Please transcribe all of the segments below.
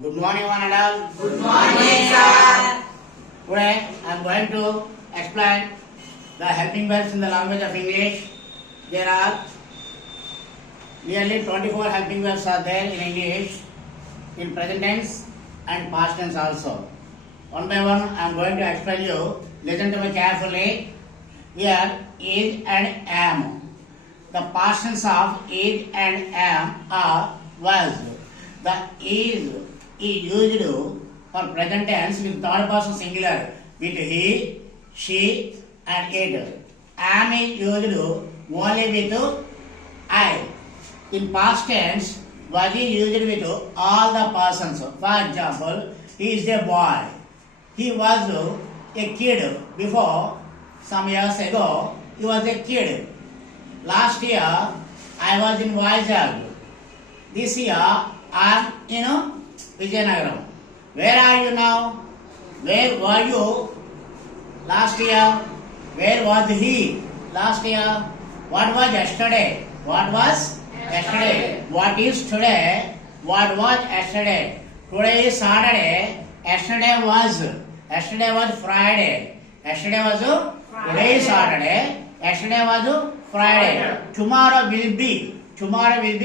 Good morning, one and all. Good morning, sir. Today I am going to explain the helping verbs in the language of English. There are nearly 24 helping verbs are there in English, in present tense and past tense also. One by one I am going to explain you. Listen to me carefully. Here is and am. The past tense of is and am are was. The is used for present tense with third person singular with he, she and it. Am is used only with I. In past tense, was used with all the persons. For example, he is a boy. He was a kid before some years ago. He was a kid. Last year, I was in Vizag. This year, I am in Vijayanagaram. Where are you now? Where were you last year? Where was he last year? What was yesterday? What was yesterday? What is today? What was yesterday? Today is Saturday. Yesterday was Friday. Yesterday was today is Saturday. Yesterday was Friday. Tomorrow will be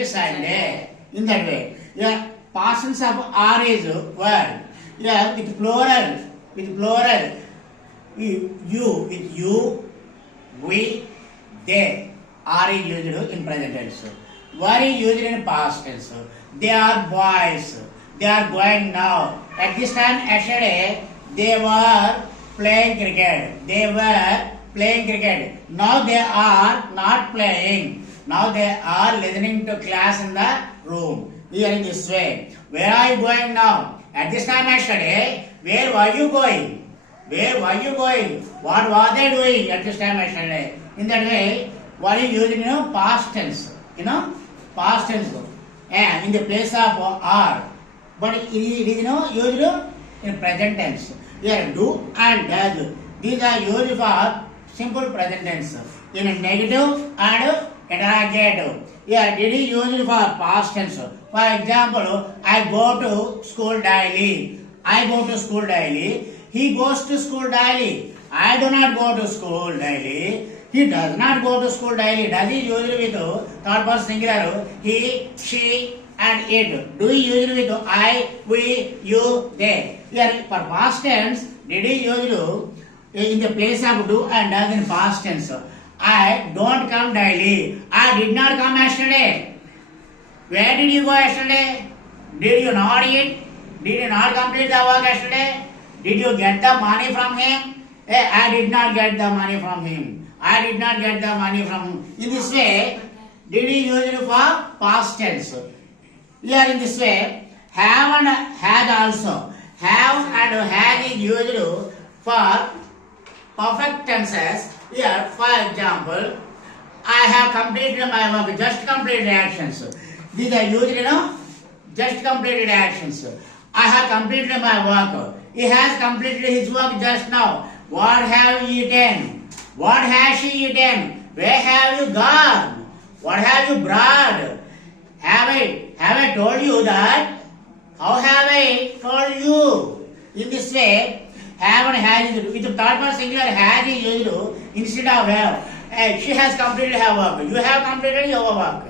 Sunday. In that way, your past tense of are is word. Yeah, with plural. You, we, they. Are is used in present tense. Were is used in past tense. They are boys. They are going now. At this time, yesterday, they were playing cricket. Now they are not playing. Now they are listening to class in the room. Here in this way. Where are you going now? At this time yesterday, where were you going? What were they doing at this time yesterday? In that way, what is used in past tense? Past tense. And in the place of are. But it is used in present tense. Here do and does. These are used for simple present tense. In a negative and interrogative. Here did he used for past tense. For example, I go to school daily. He goes to school daily. I do not go to school daily. He does not go to school daily. Does he use it with third person singular? He, she and it. Do he use it with I, we, you, they? Here for past tense, did he use it in the place of do and does in past tense? I don't come daily. I did not come yesterday. Where did you go yesterday? Did you not eat? Did you not complete the work yesterday? Did you get the money from him? I did not get the money from him. In this way, did he use it for past tense? Here in this way, have and has also. Have and has is used for perfect tenses. Here, for example, I have completed my work. Just completed actions. These are used just completed actions. I have completed my work. He has completed his work just now. What have you eaten? What has she eaten? Where have you gone? What have you brought? Have I told you that? How have I told you? In this way, have and has is with the third person singular has is used instead of have. She has completed her work. You have completed your work.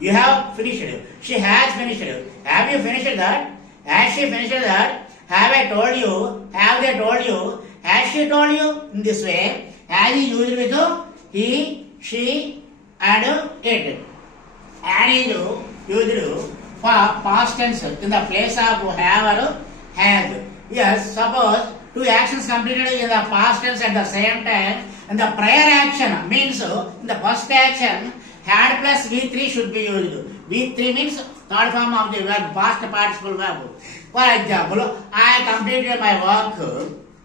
You have finished it. She has finished it. Have you finished that? Has she finished that? Have I told you? Have they told you? Has she told you? In this way, has is used with he, she and it. And is used for past tense in the place of have or has. Yes, suppose two actions completed in the past tense at the same time, and the prior action means in the first action had plus V3 should be used. V3 means third form of the verb, past participle verb. For example, I completed my work.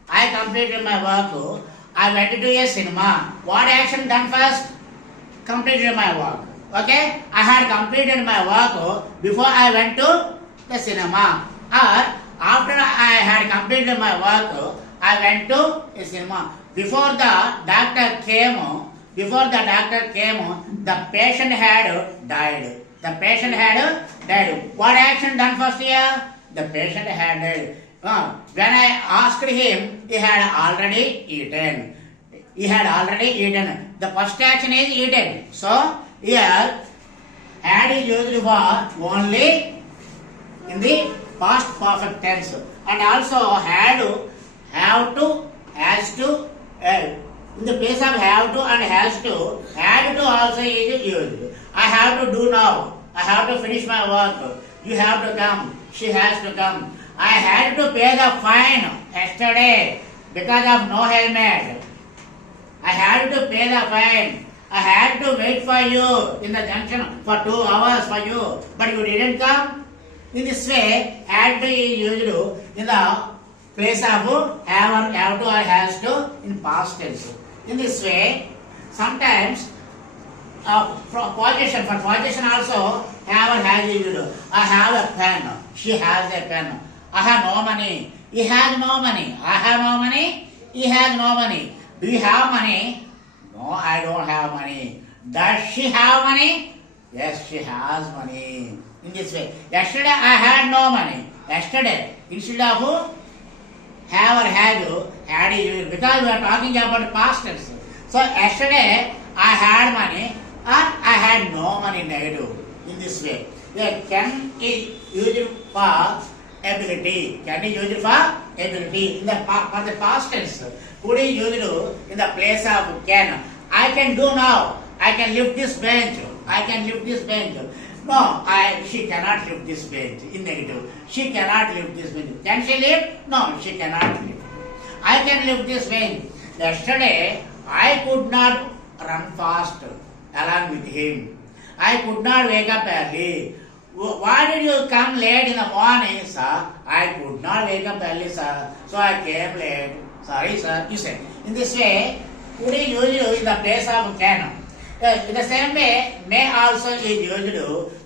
I went to a cinema. What action done first? Completed my work. Okay? I had completed my work before I went to the cinema. Or after I had completed my work, I went to a cinema. Before the doctor came, the patient had died. What action done first here? The patient had died. When I asked him, he had already eaten. He had already eaten. The first action is eaten. So here had is used for only in the past perfect tense, and also had, have to, has to. In the place of have to and has to, had to also is used. I have to do now. I have to finish my work. You have to come. She has to come. I had to pay the fine yesterday because of no helmet. I had to pay the fine. I had to wait for you in the junction for 2 hours for you, but you didn't come. In this way, had to is used in the place of have to or has to in past tense. In this way, sometimes for position also have or has is used. I have a pen. She has a pen. I have no money. He has no money. I have no money. He has no money. Do you have money? No, I don't have money. Does she have money? Yes, she has money. In this way, yesterday I had no money. Yesterday, instead of have or had is because we are talking about past tense. So yesterday I had money or I had no money negative. In this way, can is used for ability. Can is used for ability in the for the past tense. Could is used in the place of can. I can do now. I can lift this bench. I can lift this bench. No, she cannot lift this bench. In negative, she cannot lift this bench. Can she lift? No, she cannot lift. I can lift this bench. Yesterday, I could not run fast along with him. I could not wake up early. Why did you come late in the morning, sir? I could not wake up early, sir. So I came late. Sorry, sir. You said. In this way, could is used in the place of can. In the same way, may also is used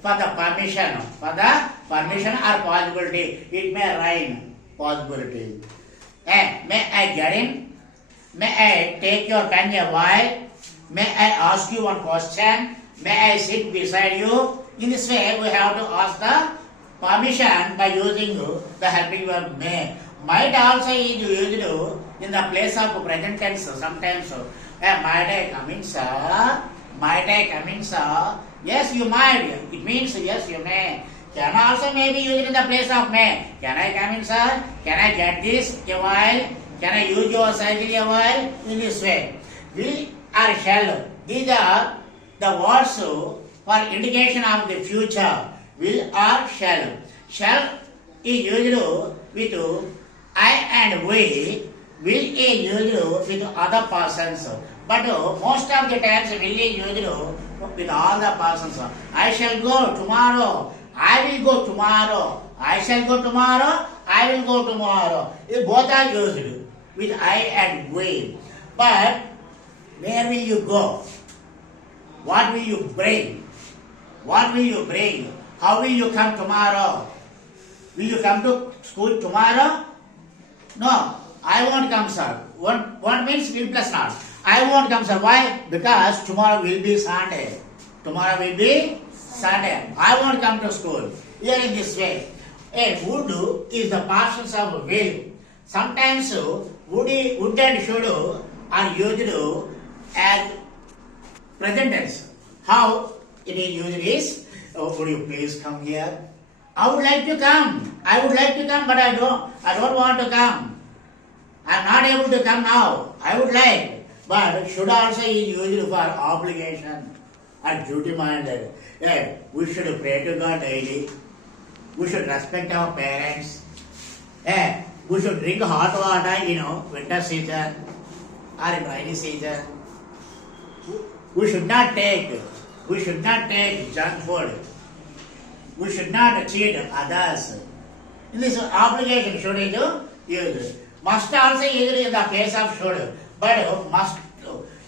for the permission. For the permission or possibility. It may rain. Possibility. May I get in? May I take your pen a while? May I ask you one question? May I sit beside you? In this way, we have to ask the permission by using the helping verb may. Might also is used in the place of present tense sometimes. Might I come in, sir? Might I come in, sir? Yes, you might. It means yes, you may. Can also may be used in the place of may. Can I come in, sir? Can I get this a while? Can I use your cycle a while? In this way. Will or shall. These are the words for indication of the future. Will or shall. Shall is used with I and we. Will is used with other persons. But most of the times will is used with all the persons. I shall go tomorrow. I will go tomorrow. I shall go tomorrow. I will go tomorrow. Both are used with I and we. But where will you go? What will you bring? What will you bring? How will you come tomorrow? Will you come to school tomorrow? No, I won't come, sir. What means will plus not. I won't come, sir. Why? Because tomorrow will be Sunday. Tomorrow will be Sunday. I won't come to school. Here in this way. Would is the partials of will. Sometimes would and should are used as present tense. How it is used is, would you please come here? I would like to come. I would like to come, but I don't want to come. I am not able to come now. I would like. But should also is used for obligation or duty minded. We should pray to God daily. We should respect our parents. We should drink hot water in winter season or in rainy season. We should not take junk food. We should not cheat others. In this obligation should is used. Must also used in the place of should. But must,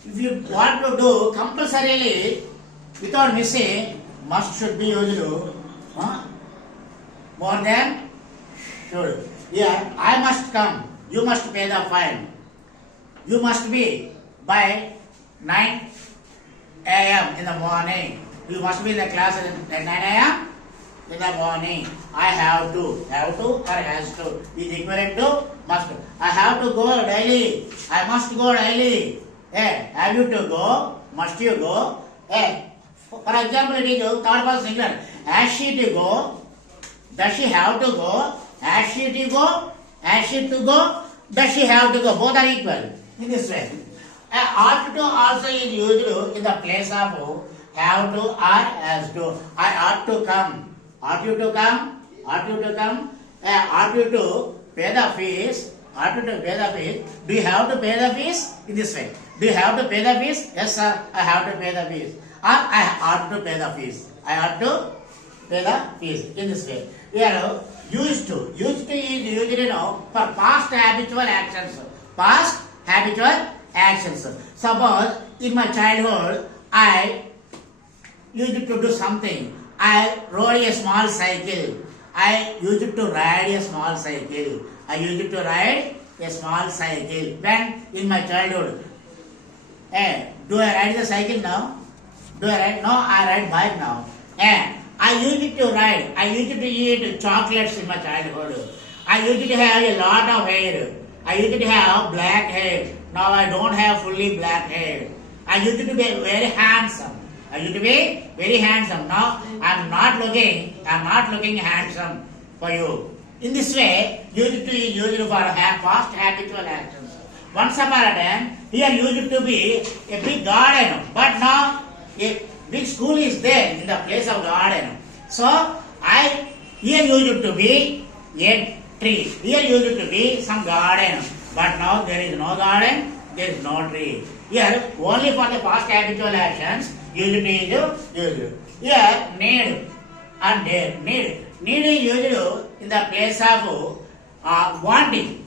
if you want to do compulsorily without missing, must should be used more than should. Yeah, I must come. You must pay the fine. You must be by 9 a.m. in the morning. You must be in the class at 9 a.m. in the morning. I have to or has to is equivalent to must. I have to go daily. I must go daily. Have you to go? Must you go? For example, it is third person singular. Has she to go? Does she have to go? Has she to go? Has she to go? Does she have to go? Both are equal in this way. Ought to also is used in the place of have to or has to. I ought to come. Ought you to come? Ought you to come? Ought you to pay the fees? Ought you to pay the fees? Do you have to pay the fees? In this way. Do you have to pay the fees? Yes, sir. I have to pay the fees. Or I ought to pay the fees. I ought to pay the fees. In this way. Here, used to. Used to is usually for past habitual actions. Past habitual actions. Suppose in my childhood, I used to do something. I rode a small cycle. I used to ride a small cycle. I used to ride a small cycle. When in my childhood. Do I ride the cycle now? Do I ride? No, I ride bike now. I used to ride. I used to eat chocolates in my childhood. I used to have a lot of hair. I used to have black hair. Now I don't have fully black hair. I used to be very handsome. I used to be very handsome. Now I'm not looking handsome for you. In this way, used to is used for past habitual actions. Once upon a time, here used to be a big garden, but now a big school is there in the place of garden. So here used to be a tree. Here used to be some garden, but now there is no garden, there is no tree. Here only for the past habitual actions used to is used. Here need and there need. Need is used in the place of wanting.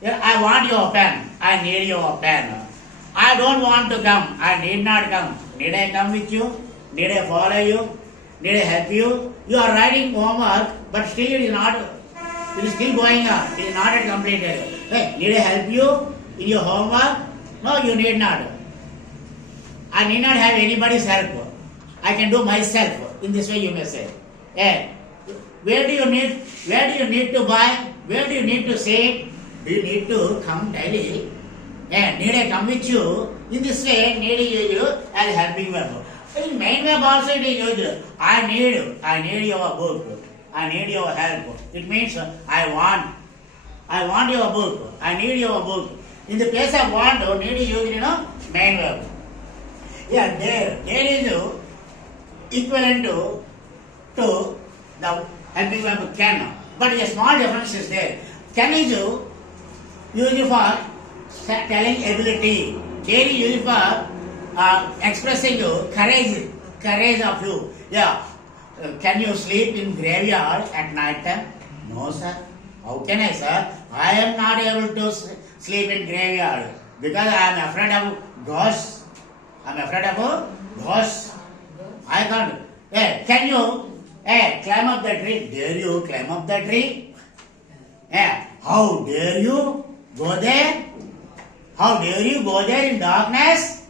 Here I want your pen. I need your pen. I don't want to come. I need not come. Need I come with you? Need I follow you? Need I help you? You are writing homework, but still it is still going on. It is not yet completed. Hey, need I help you in your homework? No, you need not. I need not have anybody's help. I can do myself. In this way you may say. Hey, where do you need to buy? Where do you need to say? Do you need to come daily? Need I come with you? In this way, need is used as helping verb. In main verb also it is used. I need your book. I need your help. It means I want your book. I need your book. In the place of want, need is used in main verb. Yeah, there is equivalent to the helping verb can. But a small difference is there. Can is used for telling ability. There is used for expressing courage of you. Yeah. Can you sleep in graveyard at night time? No, sir. How can I, sir? I am not able to sleep in graveyard because I am afraid of ghosts. I am afraid of ghosts. I can't. Can you climb up the tree? Dare you climb up the tree? How dare you go there? How dare you go there in darkness?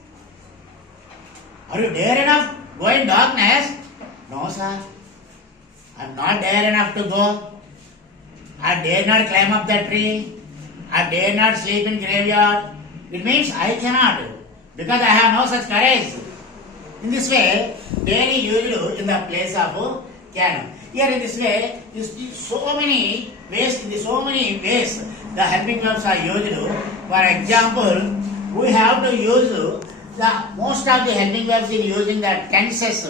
Are you dare enough go in darkness? No, sir. I am not dare enough to go. I dare not climb up the tree. I dare not sleep in graveyard. It means I cannot because I have no such courage. In this way, dare is used in the place of can. Here in this way, so many ways the helping verbs are used. For example, we have to use most of the helping verbs in using the tenses.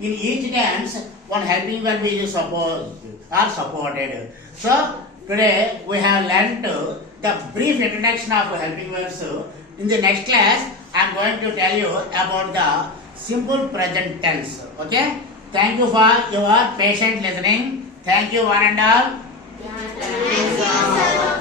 In each tense, one helping verb is supported. So today we have learnt the brief introduction of helping verbs. In the next class, I am going to tell you about the simple present tense. Okay? Thank you for your patient listening. Thank you one and all. Thank you, sir.